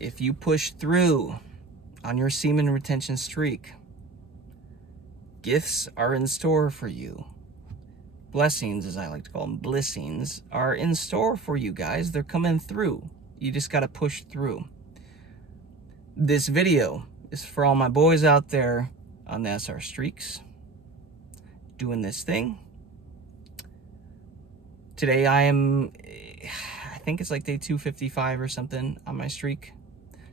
If you push through on your semen retention streak, gifts are in store for you. Blessings, as I like to call them, blessings, are in store for you guys. They're coming through. You just got to push through. This video is for all my boys out there on the SR streaks doing this thing. Today I think it's like day 255 or something on my streak.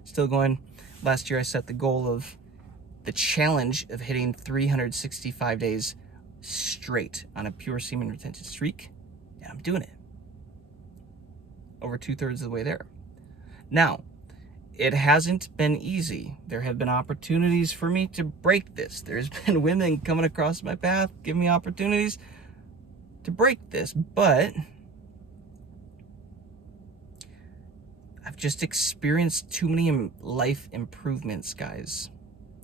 Still going. Last year I set the goal of the challenge of hitting 365 days straight on a pure semen retention streak, and I'm doing it. Over 2/3 of the way there. Now, it hasn't been easy. There have been opportunities for me to break this. There's been women coming across my path, giving me opportunities to break this, but I've just experienced too many life improvements, guys,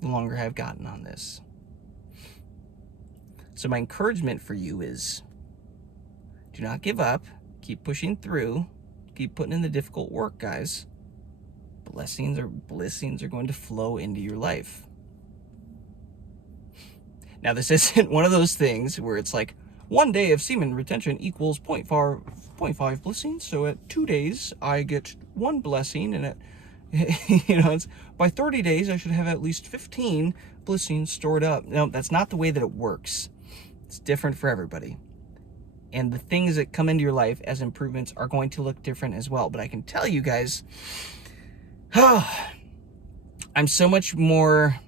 the longer I've gotten on this. So my encouragement for you is do not give up. Keep pushing through. Keep putting in the difficult work, guys. Blessings are going to flow into your life. Now, this isn't one of those things where it's like 1 day of semen retention equals 0.5 blessings. So at 2 days, I get 1 blessing, and it's by 30 days, I should have at least 15 blessings stored up. No, that's not the way that it works. It's different for everybody. And the things that come into your life as improvements are going to look different as well. But I can tell you guys, I'm so much more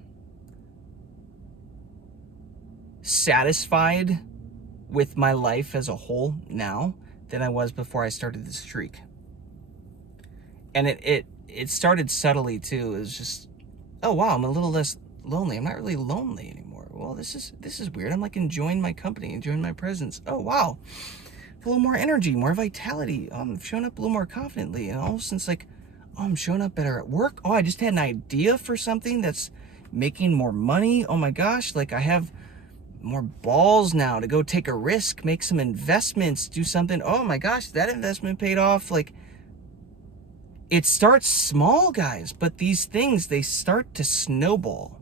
satisfied with my life as a whole now than I was before I started the streak. And it started subtly too. It was just, oh wow, I'm a little less lonely. I'm not really lonely anymore. Well, this is weird. I'm like enjoying my company, enjoying my presence. Oh wow, a little more energy, more vitality. I'm showing up a little more confidently, and all of a sudden it's like, oh, I'm showing up better at work. Oh, I just had an idea for something that's making more money. Oh my gosh, like I have more balls now to go take a risk, make some investments, do something. Oh my gosh, that investment paid off. Like, it starts small, guys, but these things, they start to snowball.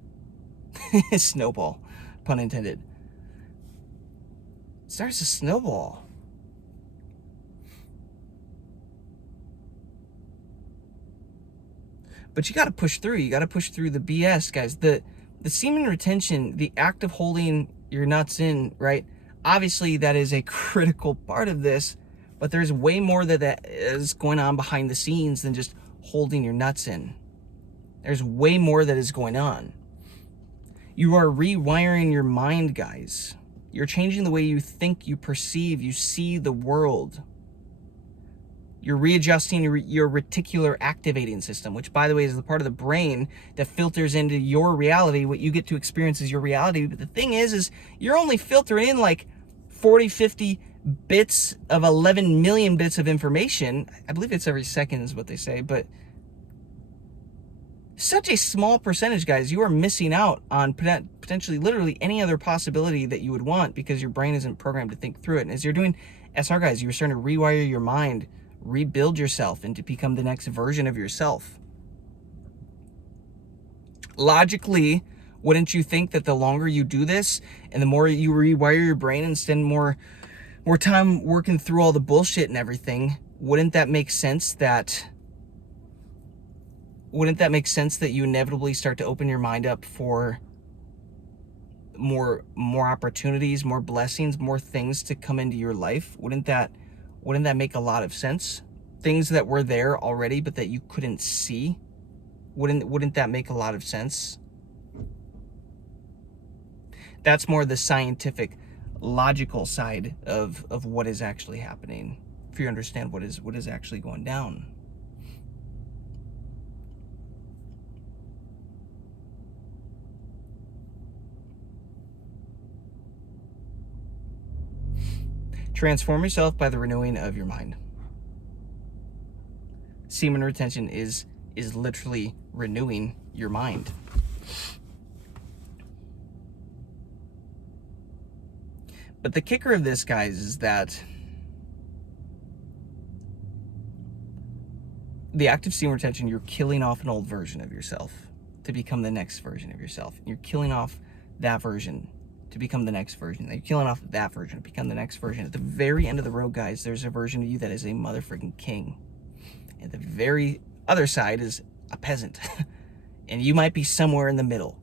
Snowball, pun intended. It starts to snowball. But you got to push through. You got to push through the BS, guys. The semen retention, the act of holding your nuts in, right? Obviously, that is a critical part of this, but there's way more that is going on behind the scenes than just holding your nuts in. There's way more that is going on. You are rewiring your mind, guys. You're changing the way you think, you perceive, you see the world. You're readjusting your reticular activating system, which, by the way, is the part of the brain that filters into your reality. What you get to experience is your reality. But the thing is you're only filtering in like 40, 50 bits of 11 million bits of information. I believe it's every second is what they say, but such a small percentage, guys. You are missing out on potentially literally any other possibility that you would want because your brain isn't programmed to think through it. And as you're doing SR, guys, you're starting to rewire your mind, rebuild yourself, and to become the next version of yourself. Logically, wouldn't you think that the longer you do this and the more you rewire your brain and spend more time working through all the bullshit and everything, wouldn't that make sense that you inevitably start to open your mind up for more opportunities, more blessings, more things to come into your life? Wouldn't that make a lot of sense? Things that were there already but that you couldn't see, wouldn't that make a lot of sense? That's more the scientific, logical side of what is actually happening, if you understand what is actually going down. Transform yourself by the renewing of your mind. Semen retention is literally renewing your mind. But the kicker of this, guys, is that the active semen retention, you're killing off an old version of yourself to become the next version of yourself. You're killing off that version to become the next version. You're killing off that version to become the next version. At the very end of the road, guys, there's a version of you that is a motherfucking king. At the very other side is a peasant. And you might be somewhere in the middle.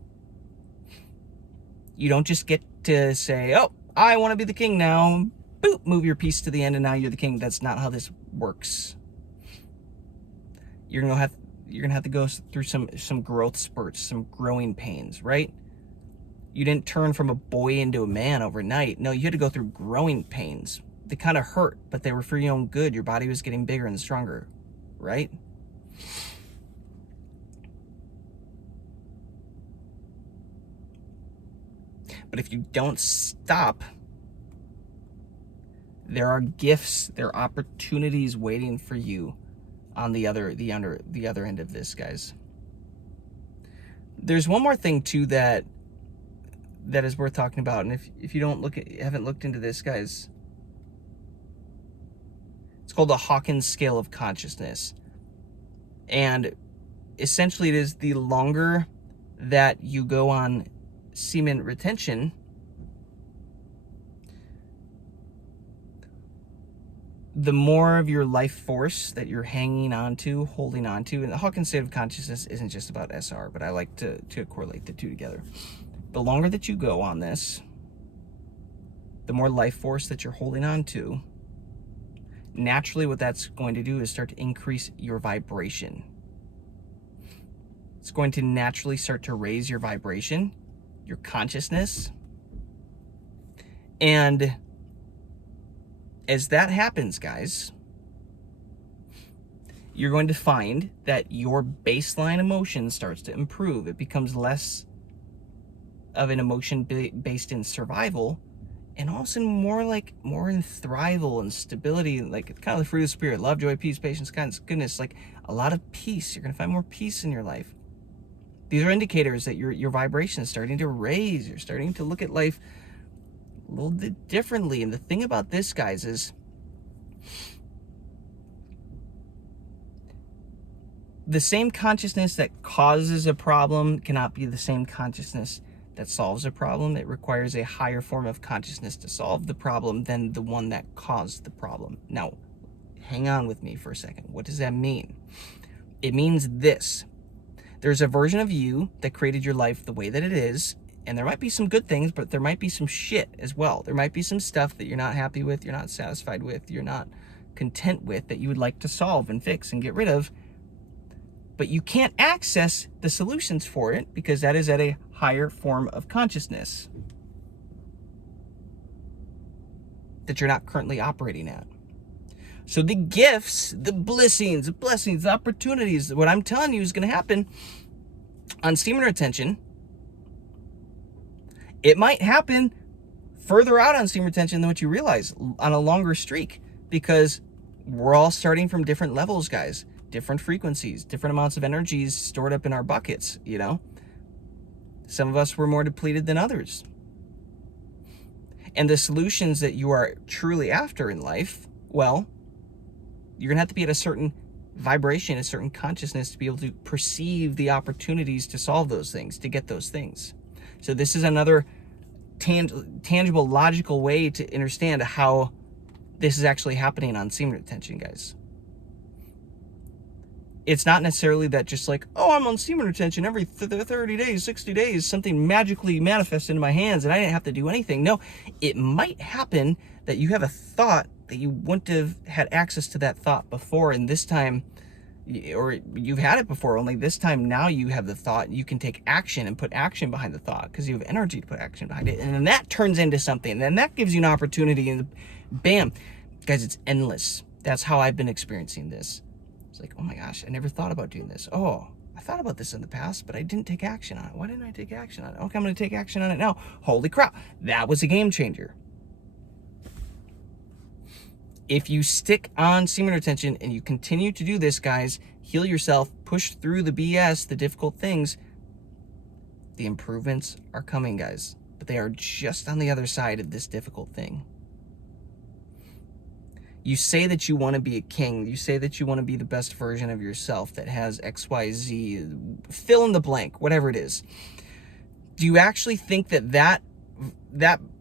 You don't just get to say, oh, I want to be the king now. Boop, move your piece to the end and now you're the king. That's not how this works. You're gonna have to go through some growth spurts, some growing pains, right? You didn't turn from a boy into a man overnight. No, you had to go through growing pains. They kind of hurt, but they were for your own good. Your body was getting bigger and stronger, right? But if you don't stop, there are gifts, there are opportunities waiting for you on the other end of this, guys. There's one more thing too that is worth talking about, and if you haven't looked into this, guys, it's called the Hawkins scale of consciousness. And essentially it is the longer that you go on semen retention, the more of your life force that you're hanging on to, holding on to. And the Hawkins state of consciousness isn't just about SR, but I like to correlate the two together. The longer that you go on this, the more life force that you're holding on to. Naturally, what that's going to do is start to increase your vibration. It's going to naturally start to raise your vibration, your consciousness. And as that happens, guys, you're going to find that your baseline emotion starts to improve. It becomes less of an emotion based in survival, and also more in thrival and stability, like kind of the fruit of the spirit: love, joy, peace, patience, kindness, goodness. Like a lot of peace. You're going to find more peace in your life. These are indicators that your vibration is starting to raise. You're starting to look at life a little bit differently. And the thing about this, guys, is the same consciousness that causes a problem cannot be the same consciousness that solves a problem. It requires a higher form of consciousness to solve the problem than the one that caused the problem. Now, hang on with me for a second. What does that mean? It means this. There's a version of you that created your life the way that it is, and there might be some good things, but there might be some shit as well. There might be some stuff that you're not happy with, you're not satisfied with, you're not content with, that you would like to solve and fix and get rid of. But you can't access the solutions for it because that is at a higher form of consciousness that you're not currently operating at. So the gifts, the blessings, the opportunities, what I'm telling you is going to happen on semen retention. It might happen further out on semen retention than what you realize on a longer streak, because we're all starting from different levels, guys. Different frequencies, different amounts of energies stored up in our buckets, you know? Some of us were more depleted than others. And the solutions that you are truly after in life, well, you're gonna have to be at a certain vibration, a certain consciousness to be able to perceive the opportunities to solve those things, to get those things. So this is another tangible, logical way to understand how this is actually happening on semen retention, guys. It's not necessarily that just like, oh, I'm on semen retention every 30 days, 60 days, something magically manifests into my hands and I didn't have to do anything. No, it might happen that you have a thought that you wouldn't have had access to that thought before, and this time, or you've had it before, only this time now you have the thought, you can take action and put action behind the thought because you have energy to put action behind it, and then that turns into something, and then that gives you an opportunity, and bam, guys, it's endless. That's how I've been experiencing this. It's like, oh my gosh, I never thought about doing this. Oh, I thought about this in the past, but I didn't take action on it. Why didn't I take action on it? Okay, I'm going to take action on it now. Holy crap, that was a game changer. If you stick on semen retention and you continue to do this, guys, heal yourself, push through the BS, the difficult things, the improvements are coming, guys. But they are just on the other side of this difficult thing. You say that you want to be a king. You say that you want to be the best version of yourself that has XYZ, fill in the blank, whatever it is. Do you actually think that that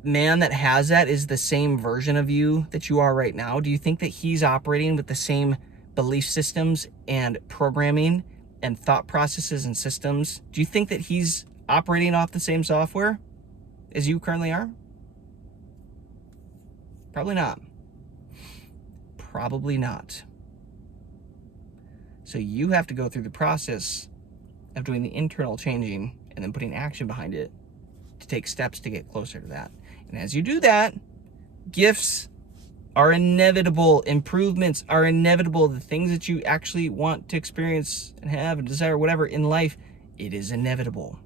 man that has that is the same version of you that you are right now? Do you think that he's operating with the same belief systems and programming and thought processes and systems? Do you think that he's operating off the same software as you currently are? Probably not. Probably not. So you have to go through the process of doing the internal changing and then putting action behind it to take steps to get closer to that. And as you do that, gifts are inevitable, improvements are inevitable, the things that you actually want to experience and have and desire, whatever in life, it is inevitable.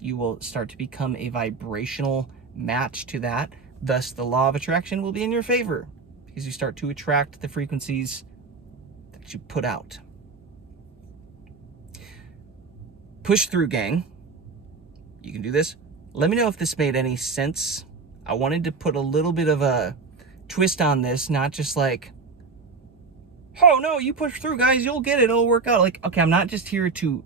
You will start to become a vibrational match to that. Thus, the law of attraction will be in your favor because you start to attract the frequencies that you put out. Push through, gang. You can do this. Let me know if this made any sense. I wanted to put a little bit of a twist on this, not just like, oh no, you push through, guys, you'll get it, it'll work out. Like, okay, I'm not just here to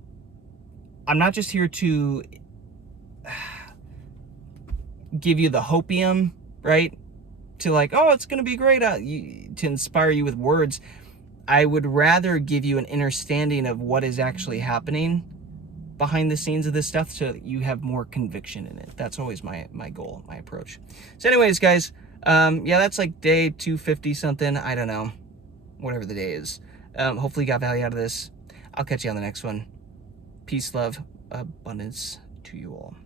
give you the hopium, right? To like, oh, it's gonna be great, to inspire you with words. I would rather give you an understanding of what is actually happening behind the scenes of this stuff so that you have more conviction in it. That's always my goal, my approach. So anyways, guys, yeah, that's like day 250 something. I don't know, whatever the day is. Hopefully you got value out of this. I'll catch you on the next one. Peace, love, abundance to you all.